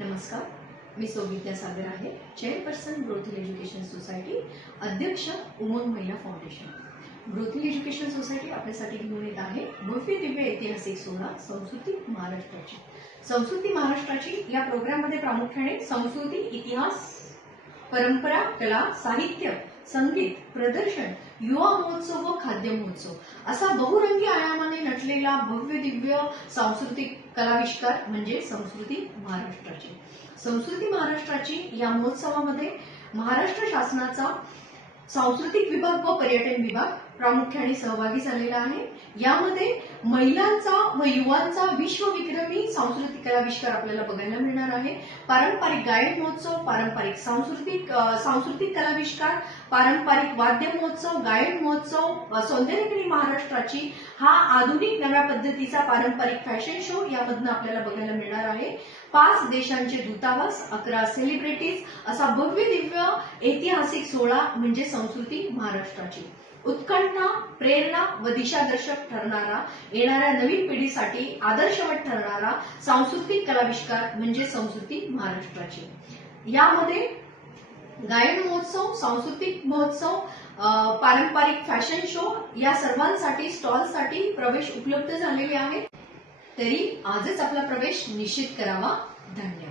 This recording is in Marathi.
नमस्कार, मी सौविद्या सागर आहे, chairperson growth hill education society, अध्यक्ष उमंग महिला foundation. Growth hill education society आपल्यासाठी घेऊन येत आहे भव्य दिव्य ऐतिहासिक सोहळा संस्कृती महाराष्ट्राची। संस्कृती महाराष्ट्राची या प्रोग्राममध्ये प्रामुख्याने संस्कृती, इतिहास, परंपरा, कला, साहित्य, संगीत, प्रदर्शन, युवा महोत्सव व खाद्य महोत्सव असा बहुरंगी आयामाने नटलेला भव्य दिव्य सांस्कृतिक कलाविष्कार म्हणजे संस्कृती महाराष्ट्राची। संस्कृती महाराष्ट्राची या महोत्सवामध्ये महाराष्ट्र शासनाचा सांस्कृतिक विभाग व पर्यटन विभाग प्रामुख्याने सहभागी झालेला आहे। यामध्ये महिलांचा व युवांचा विश्वविक्रमी सांस्कृतिक कलाविष्कार आपल्याला बघायला मिळणार आहे। पारंपरिक गायन महोत्सव, पारंपरिक सांस्कृतिक कलाविष्कार, पारंपरिक वाद्य महोत्सव, गायन महोत्सव, सौंदर्यगिरी महाराष्ट्राची हा आधुनिक नव्या पद्धतीचा पारंपरिक फॅशन शो यामधून आपल्याला बघायला मिळणार आहे। 5 देशांचे दूतावास, 11 सेलिब्रिटीज असा भव्य दिव्य ऐतिहासिक सोहळा म्हणजे संस्कृती महाराष्ट्राची। उत्कंठा, प्रेरणा व दिशादर्शक ठरणारा, येणाऱ्या नवीन पिढीसाठी आदर्शवत ठरणारा सांस्कृतिक कलाविष्कार म्हणजे संस्कृती महाराष्ट्राची। यामध्ये गायन महोत्सव, सांस्कृतिक महोत्सव, पारंपरिक फॅशन शो या सर्वांसाठी स्टॉलसाठी प्रवेश उपलब्ध झालेले आहेत। तरी आजच आपला प्रवेश निश्चित करावा। धन्यवाद।